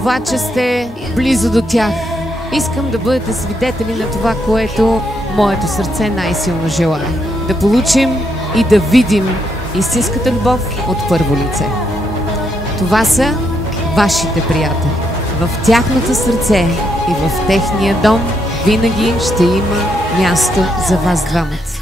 това, че сте близо до тях. Искам да бъдете свидетели на това, което моето сърце най-силно желае. Да получим и да видим истинската любов от първо лице. Това са вашите приятели. В тяхното сърце и в техния дом винаги ще има място за вас двамата.